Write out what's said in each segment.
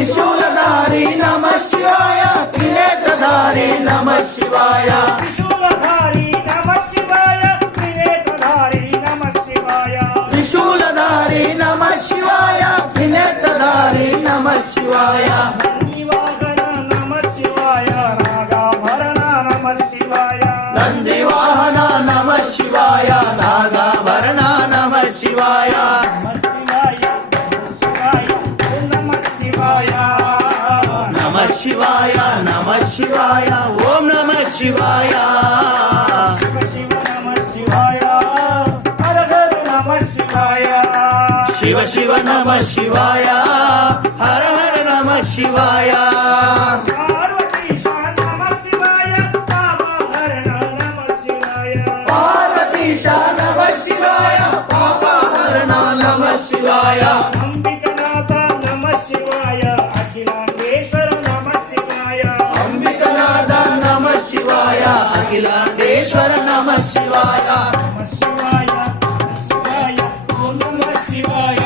त्रिशूलधारी नमः शिवाय त्रिनेत्रधारी नमः शिवाय त्रिशूलधारी नमः शिवाय त्रिनेत्रधारी नमः शिवाय त्रिशूलधारी नमः शिवाय त्रिनेत्रधारी नमः शिवाय नंदिवाहन नमः शिवाय नागाभरण नमः शिवाय नंदिवाहन नमः शिवाय नागाभरण नमः शिवाय नमः शिवाय नमः शिवाय ओम नमः शिवाय शिव शिव नमः शिवाय हर हर नमः शिवाय शिव शिव नमः शिवाय हर हर नमः शिवाय पार्वतीशा नमः शिवाय पापहरण नमः शिवाय पार्वतीशा नमः शिवाय पापहरण नमः शिवाय अंबिकनाथ नमः शिवाय अखिलांडेश्वर नमः शिवाय अंबिकनाथ नमः शिवाय अखिलांडेश्वर नमः शिवाय नमः शिवाय ओम नमः शिवाय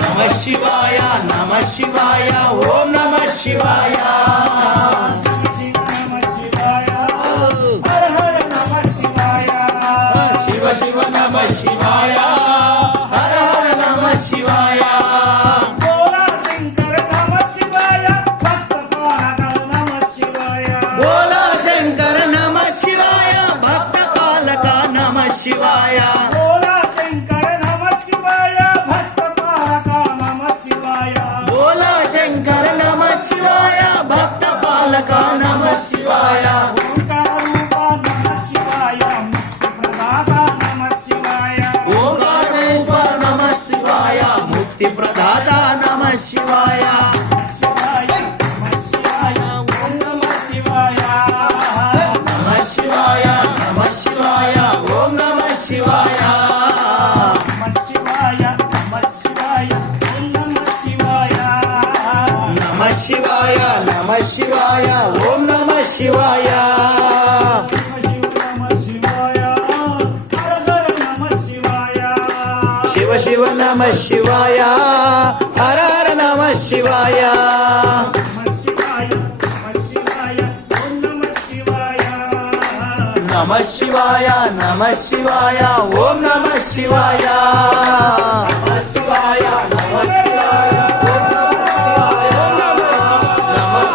नमः शिवाय नमः शिवाय ओम नमः शिवाय शिव शिव नमः शिवाय हर हर नमः शिवाय शिव शिव नमः शिवाय हर हर नमः शिवाय भोला शंकर नमः शिवाय भक्तपाल नमः शिवाय भोला शंकर नमः शिवाय भक्त पालक नमः शिवाय भोला शंकर नमः शिवाय भक्तपाल नमः शिवाय भोला शंकर नमः शिवाय भक्त पालक नमः शिवाय ओंकार रूपा नमः शिवाय मुक्ति प्रदाता नमः शिवाय ओंकार रूप नमः शिवाय मुक्ति प्रदाता नमः शिवाय नमः शिवाय ओम नमः शिवाय नमः शिवाय नमः शिवाय ओम नमः शिवाय नमः शिवाय नमः शिवाय ओम नमः शिवाय शिव शिव नमः शिवाय हर हर नमः शिवाय शिव शिव नमः शिवाय हर हर नमः शिवाय नमः शिवाय नमः शिवाय ओम नमः शिवाय नमः शिवाय नमः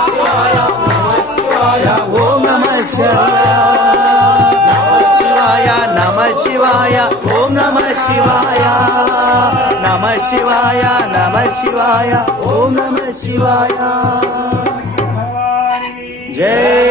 शिवाय ओम नमः शिवाय नमः शिवाय ओम नमः शिवाय नमः शिवाय नमः शिवाय ओम नमः शिवाय भवानी जय